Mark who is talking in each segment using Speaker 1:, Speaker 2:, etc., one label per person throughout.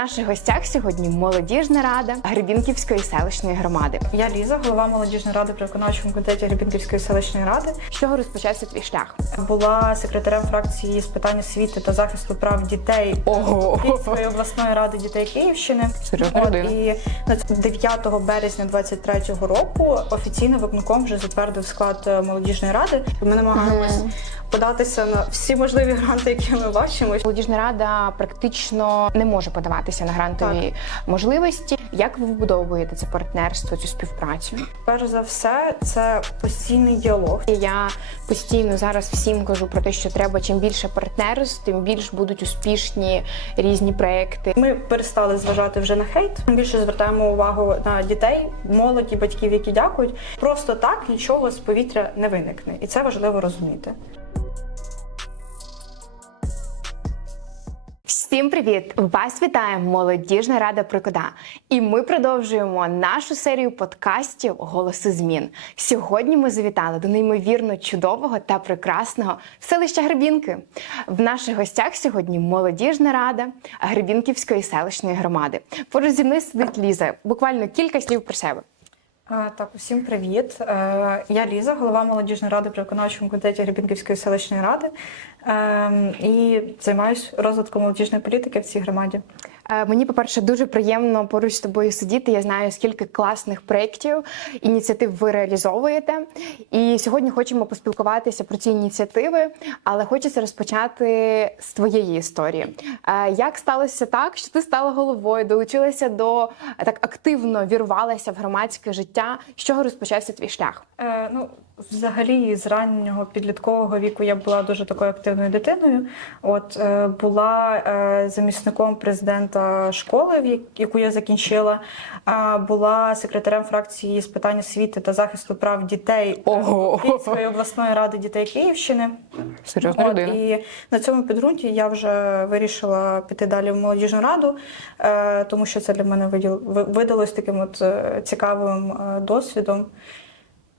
Speaker 1: В наших гостях сьогодні молодіжна рада Гребінківської селищної громади.
Speaker 2: Я Ліза, голова молодіжної ради при виконавчому комітеті Гребінківської селищної ради.
Speaker 1: З чого розпочався твій шлях?
Speaker 2: Була секретарем фракції з питань освіти та захисту прав дітей
Speaker 1: Ого!
Speaker 2: Київської обласної ради дітей Київщини.
Speaker 1: Серйозна
Speaker 2: От, і на ц- 9 березня 23-го року офіційно виконком вже затвердив склад е, молодіжної ради. Ми намагаємось податися на всі можливі гранти, які ми бачимо.
Speaker 1: Молодіжна рада практично не може подаватися на грантові можливості. Як ви вбудовуєте це партнерство, цю співпрацю?
Speaker 2: Перш за все, це постійний діалог.
Speaker 1: Я постійно зараз всім кажу про те, що треба чим більше партнерств, тим більш будуть успішні різні проекти.
Speaker 2: Ми перестали зважати вже на хейт. Більше звертаємо увагу на дітей, молоді, батьків, які дякують. Просто так нічого з повітря не виникне, і це важливо розуміти.
Speaker 1: Всім привіт! Вас вітає молодіжна рада Прикода. І ми продовжуємо нашу серію подкастів Голоси змін. Сьогодні ми завітали до неймовірно чудового та прекрасного селища Гребінки. В наших гостях сьогодні молодіжна рада Гребінківської селищної громади. Поруч зі мною сидить Ліза. Буквально кілька слів про себе.
Speaker 2: Так, усім привіт. Е, Я Ліза, голова молодіжної ради при виконавчому комітеті Гребінківської селищної ради Ем, і займаюся розвитком молодіжної політики в цій громаді.
Speaker 1: Е, Мені, по-перше, дуже приємно поруч з тобою сидіти. Я знаю, скільки класних проєктів, ініціатив ви реалізовуєте. І сьогодні хочемо поспілкуватися про ці ініціативи, але хочеться розпочати з твоєї історії. Е, Як сталося так, що ти стала головою, долучилася до так активно вірвалася в громадське життя? З чого розпочався твій шлях?
Speaker 2: Е, ну, взагалі, з раннього підліткового віку я була дуже такою активною дитиною. От е, була е, замісником президента школи, яку я закінчила. Була секретарем фракції з питань освіти та захисту прав дітей
Speaker 1: Ого!
Speaker 2: Київської обласної ради дітей Київщини.
Speaker 1: Серйозна
Speaker 2: От, і на цьому підґрунті я вже вирішила піти далі в молодіжну раду, е, тому що це для мене виділ, видалось таким от е, цікавим е, досвідом.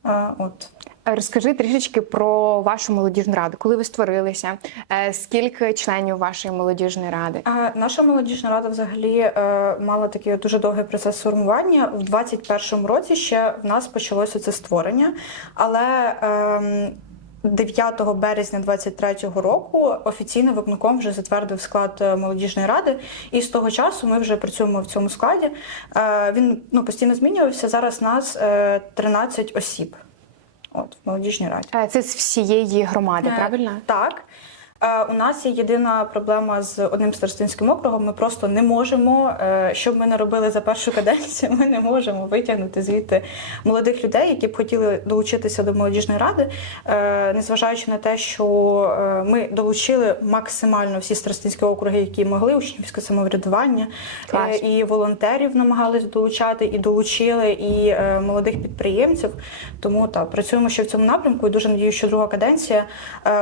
Speaker 2: Е, От.
Speaker 1: Розкажи трішечки про вашу молодіжну раду, коли ви створилися, Е, скільки членів вашої молодіжної ради?
Speaker 2: А Наша молодіжна рада взагалі е, мала такий дуже довгий процес формування. В 21-му році ще в нас почалося це створення, але ем, 9 березня 23-го року офіційно виконком вже затвердив склад е, молодіжної ради, і з того часу ми вже працюємо в цьому складі. Е, Він ну, постійно змінювався. Зараз нас е, 13 осіб. От в молодіжній раді.
Speaker 1: Е, Це з всієї громади,
Speaker 2: Е,
Speaker 1: правильно?
Speaker 2: Так. Е, У нас є єдина проблема з одним старостинським округом. Ми просто не можемо, е, що б ми не робили за першу каденцію, ми не можемо витягнути звідти молодих людей, які б хотіли долучитися до молодіжної ради, Е, незважаючи на те, що ми долучили максимально всі старостинські округи, які могли, учнівське самоврядування
Speaker 1: Клас.
Speaker 2: і волонтерів намагались долучати, і долучили, і молодих підприємців. Тому так, працюємо ще в цьому напрямку. І дуже надію, що друга каденція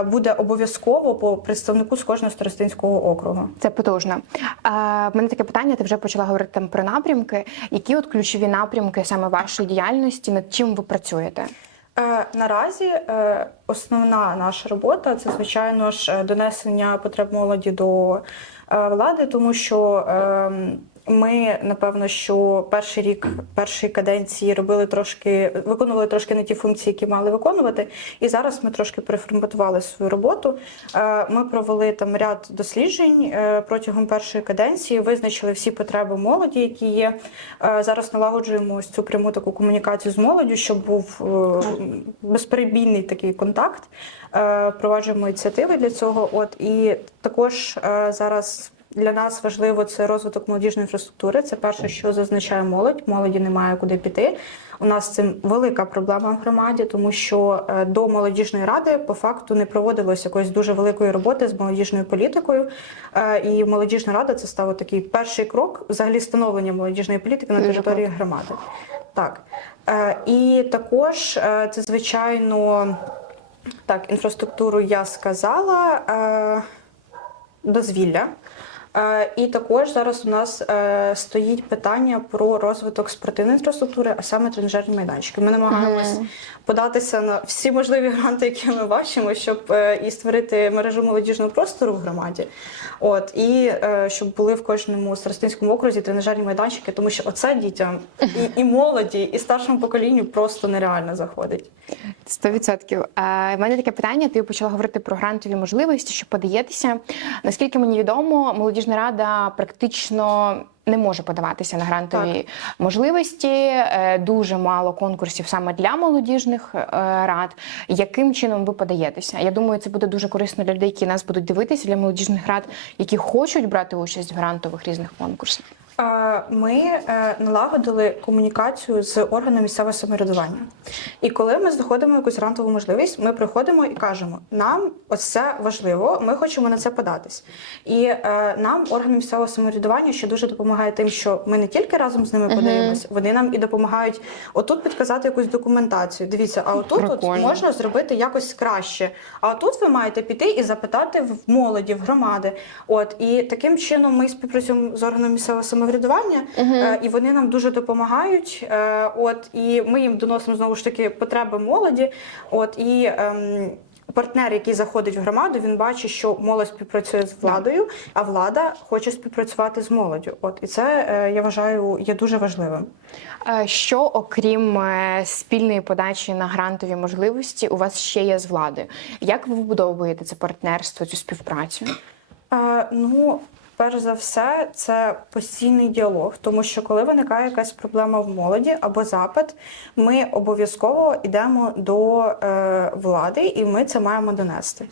Speaker 2: буде обов'язково по представнику з кожного старостинського округу.
Speaker 1: Це потужно. Е, В мене таке питання. Ти вже почала говорити там про напрямки. Які от ключові напрямки саме вашої діяльності? Над чим ви працюєте?
Speaker 2: Е, Наразі е, основна наша робота це, звичайно ж, донесення потреб молоді до е, влади, тому що е, ми, напевно, що перший рік першої каденції робили трошки, виконували трошки не ті функції, які мали виконувати. І зараз ми трошки переформатували свою роботу. Е, Ми провели там ряд досліджень е, протягом першої каденції, визначили всі потреби молоді, які є. Е, Зараз налагоджуємо ось цю пряму таку комунікацію з молоддю, щоб був безперебійний такий контакт. Впроваджуємо ініціативи для цього. От і також зараз. Для нас важливо це розвиток молодіжної інфраструктури. Це перше, що зазначає молодь. Молоді немає куди піти. У нас цим велика проблема в громаді, тому що е, до молодіжної ради по факту не проводилось якоїсь дуже великої роботи з молодіжною політикою. Е, І молодіжна рада це став такий перший крок взагалі становлення молодіжної політики на території громади. Так Е, і також це звичайно так, інфраструктуру я сказала. Дозвілля. Е, І також зараз у нас е, стоїть питання про розвиток спортивної інфраструктури, а саме тренажерні майданчики. Ми намагаємось податися на всі можливі гранти, які ми бачимо, щоб е, і створити мережу молодіжного простору в громаді. От і е, щоб були в кожному старостинському окрузі тренажерні майданчики, тому що оце дітям і, і молоді, і старшому поколінню просто нереально заходить.
Speaker 1: Сто відсотків. У мене таке питання. Ти почала говорити про грантові можливості, що подаєтеся. Наскільки мені відомо, молодіжна рада практично не може подаватися на грантові можливості. Е, Дуже мало конкурсів саме для молодіжних е, рад. Яким чином ви подаєтеся? Я думаю, це буде дуже корисно для людей, які нас будуть дивитися, для молодіжних рад, які хочуть брати участь в грантових різних конкурсах.
Speaker 2: Ми е, налагодили комунікацію з органом місцевого самоврядування. І коли ми знаходимо якусь грантову можливість, ми приходимо і кажемо: нам ось це важливо, ми хочемо на це податись. І е, нам органи місцевого самоврядування ще дуже допомагає тим, що ми не тільки разом з ними подаємось, вони нам і допомагають отут підказати якусь документацію. Дивіться, а отут от можна зробити якось краще. А тут ви маєте піти і запитати в молоді, в громади. От і таким чином ми співпрацюємо з органом місцевого самоврядування, е, і вони нам дуже допомагають. Е, от і ми їм доносимо знову ж таки потреби молоді. От і ем, партнер, який заходить в громаду, він бачить, що молодь співпрацює з владою, а влада хоче співпрацювати з молоддю. От і це е, я вважаю є дуже важливим.
Speaker 1: Е, Що окрім е, спільної подачі на грантові можливості, у вас ще є з владою? Як ви вбудовуєте це партнерство, цю співпрацю?
Speaker 2: Е, ну, перш за все, це постійний діалог, тому що коли виникає якась проблема в молоді або запит, ми обов'язково йдемо до е, влади і ми це маємо донести.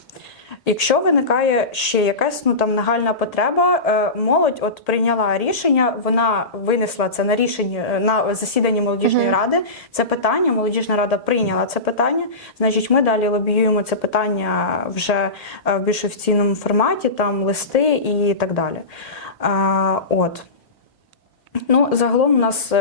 Speaker 2: Якщо виникає ще якась ну там нагальна потреба, е, молодь от прийняла рішення, вона винесла це на рішення е, на засіданні молодіжної ради. Це питання, молодіжна рада прийняла це питання. Значить, ми далі лобіюємо це питання вже е, в більш офіційному форматі, там листи і так далі. А, от. Ну, загалом у нас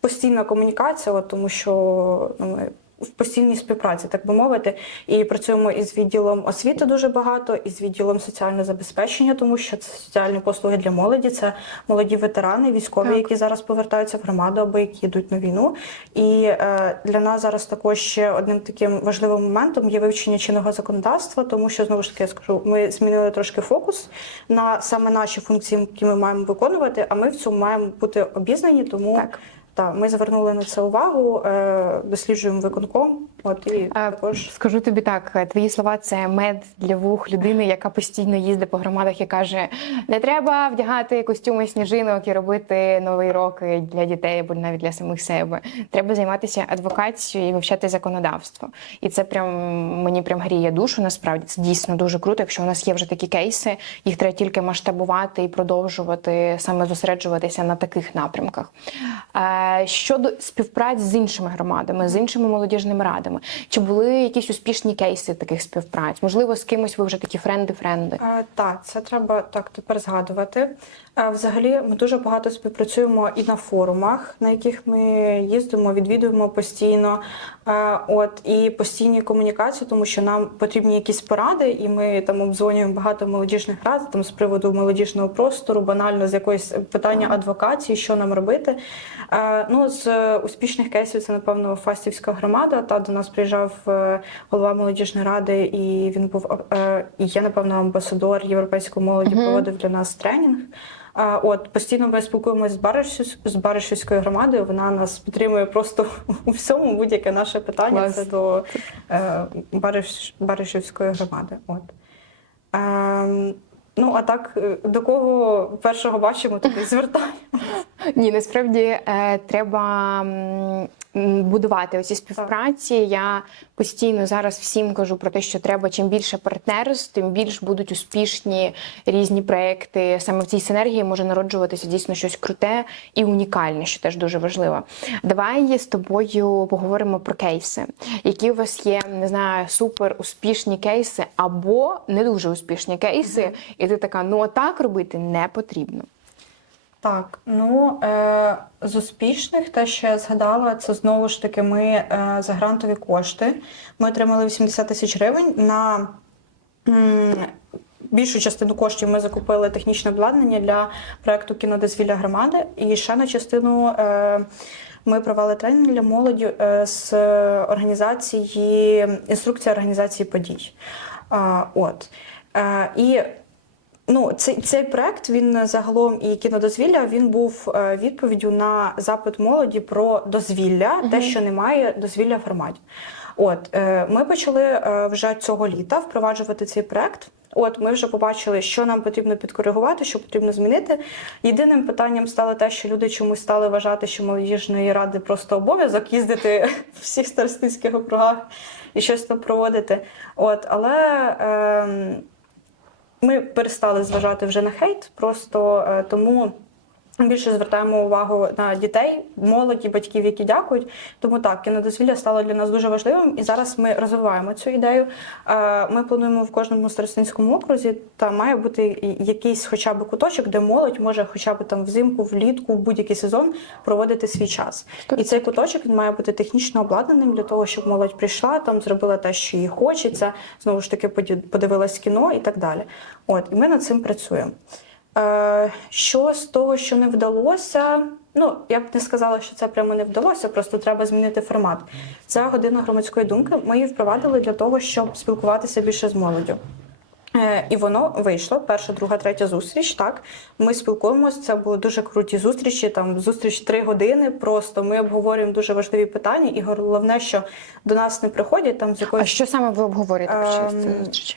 Speaker 2: постійна комунікація, от, тому що ну, ми в постійній співпраці, так би мовити, і працюємо із відділом освіти дуже багато, і з відділом соціального забезпечення, тому що це соціальні послуги для молоді, це молоді ветерани, військові,
Speaker 1: Так.
Speaker 2: які зараз повертаються в громаду або які йдуть на війну. І е, для нас зараз також ще одним таким важливим моментом є вивчення чинного законодавства, тому що знову ж таки я скажу, ми змінили трошки фокус на саме наші функції, які ми маємо виконувати. А ми в цьому маємо бути обізнані, тому
Speaker 1: Так.
Speaker 2: Так, ми звернули на це увагу, е, досліджуємо виконком. От і також
Speaker 1: Скажу тобі так, е, твої слова це мед для вух людини, яка постійно їздить по громадах і каже: не треба вдягати костюми сніжинок і робити новий рок для дітей або навіть для самих себе. Треба займатися адвокацією і вивчати законодавство. І це прям мені прям гріє душу. Насправді це дійсно дуже круто. Якщо у нас є вже такі кейси, їх треба тільки масштабувати і продовжувати саме зосереджуватися на таких напрямках. Е, Щодо співпраці з іншими громадами, з іншими молодіжними радами, чи були якісь успішні кейси таких співпраць? Можливо, з кимось ви вже такі френди-френди?
Speaker 2: Е, Так, це треба так тепер згадувати. Е, Взагалі, ми дуже багато співпрацюємо і на форумах, на яких ми їздимо, відвідуємо постійно. Е, От і постійні комунікації, тому що нам потрібні якісь поради, і ми там обдзвонюємо багато молодіжних рад там з приводу молодіжного простору, банально з якоїсь питання адвокації, що нам робити. Ну, з успішних кейсів це напевно Фастівська громада. Та до нас приїжджав е, голова молодіжної ради, і він був е, і є, напевно, амбасадор європейської молоді, проводив для нас тренінг. А, От постійно ми спілкуємося з Баришівсь- з Баришівською громадою. Вона нас підтримує просто у всьому. Будь-яке наше питання
Speaker 1: Клас.
Speaker 2: це до е, Бариш, Баришівської громади. От. Ем, ну а так, е, до кого першого бачимо, туди звертаємо.
Speaker 1: Ні, насправді е, треба будувати оці співпраці. Я постійно зараз всім кажу про те, що треба чим більше партнерств, тим більш будуть успішні різні проекти. Саме в цій синергії може народжуватися дійсно щось круте і унікальне, що теж дуже важливо. Давай з тобою поговоримо про кейси, які у вас є, не знаю, супер успішні кейси або не дуже успішні кейси, і ти така, ну отак робити не потрібно.
Speaker 2: Так, ну е, з успішних, те, що я згадала, це знову ж таки ми е, за грантові кошти. Ми отримали 80 тисяч гривень на м, більшу частину коштів ми закупили технічне обладнання для проекту кінодозвілля громади. І ще на частину е, ми провели тренінг для молоді е, з організації інструкція організації подій. А, от. Е, і Ну, цей, цей проект він загалом і кінодозвілля він був е, відповіддю на запит молоді про дозвілля, те, що немає дозвілля в громаді. От е, ми почали е, вже цього літа впроваджувати цей проект. От ми вже побачили, що нам потрібно підкоригувати, що потрібно змінити. Єдиним питанням стало те, що люди чомусь стали вважати, що молодіжної ради просто обов'язок їздити в всіх старостинських округах і щось там проводити. От, але ем, ми перестали зважати вже на хейт, просто е, тому більше звертаємо увагу на дітей, молоді, батьків, які дякують. Тому так, кінодозвілля стало для нас дуже важливим, і зараз ми розвиваємо цю ідею. Ми плануємо в кожному старостинському окрузі та має бути якийсь хоча б куточок, де молодь може хоча б там взимку, влітку, в будь-який сезон проводити свій час. І цей куточок він має бути технічно обладнаним для того, щоб молодь прийшла, там зробила те, що їй хочеться, знову ж таки подивилась кіно і так далі. От і ми над цим працюємо. Е, що з того, що не вдалося, ну я б не сказала, що це прямо не вдалося, просто треба змінити формат. Це година громадської думки. Ми її впровадили для того, щоб спілкуватися більше з молоддю. Е, І воно вийшло. Перша, друга, третя зустріч. Так, ми спілкуємося. Це були дуже круті зустрічі. Там зустріч три години. Просто ми обговорюємо дуже важливі питання. І головне, що до нас не приходять там з
Speaker 1: А що саме ви обговорюєте під час цієї зустрічі?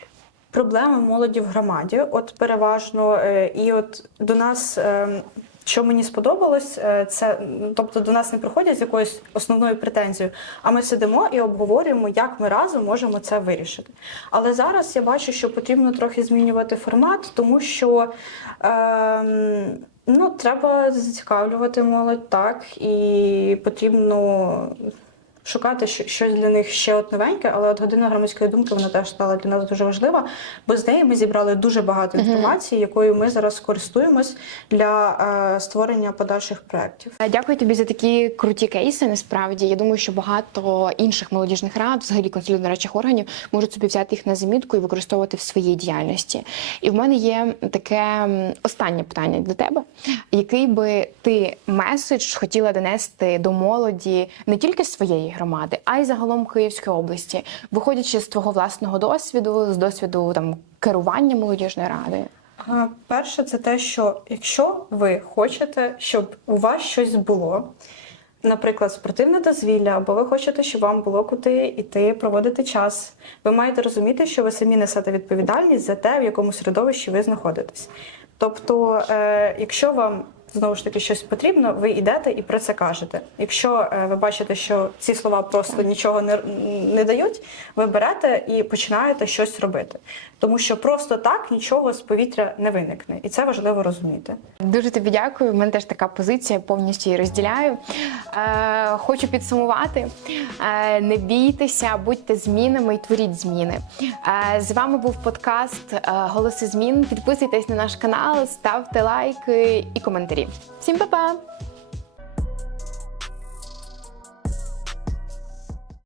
Speaker 2: Проблеми молоді в громаді. От переважно, е, і от до нас. е, Що мені сподобалось, е, це тобто до нас не приходять з якоюсь основною претензією, а ми сидимо і обговорюємо, як ми разом можемо це вирішити. Але зараз я бачу, що потрібно трохи змінювати формат, тому що ем, ну, треба зацікавлювати молодь так, і потрібно шукати щось для них ще от новеньке, але от година громадської думки вона теж стала для нас дуже важлива, бо з неї ми зібрали дуже багато інформації, якою ми зараз користуємось для е, створення подальших проєктів.
Speaker 1: Е, Дякую тобі за такі круті кейси. Насправді я думаю, що багато інших молодіжних рад, взагалі консолідуючих органів, можуть собі взяти їх на замітку і використовувати в своїй діяльності. І в мене є таке останнє питання для тебе: який би ти меседж хотіла донести до молоді не тільки з своєї громади, а й загалом Київської області, виходячи з твого власного досвіду, з досвіду там керування молодіжною радою.
Speaker 2: А, Перше, це те, що якщо ви хочете, щоб у вас щось було, наприклад, спортивне дозвілля, або ви хочете, щоб вам було куди йти, проводити час, ви маєте розуміти, що ви самі несете відповідальність за те, в якому середовищі ви знаходитесь. Тобто, е, якщо вам знову ж таки щось потрібно, ви йдете і про це кажете. Якщо е, ви бачите, що ці слова просто нічого не, не дають, ви берете і починаєте щось робити. Тому що просто так нічого з повітря не виникне, і це важливо розуміти.
Speaker 1: Дуже тобі дякую. У мене теж така позиція, повністю її розділяю. Е, хочу підсумувати: е, не бійтеся, будьте змінами і творіть зміни. Е, з вами був подкаст е, Голоси змін. Підписуйтесь на наш канал, ставте лайки і коментарі. Всім па-па!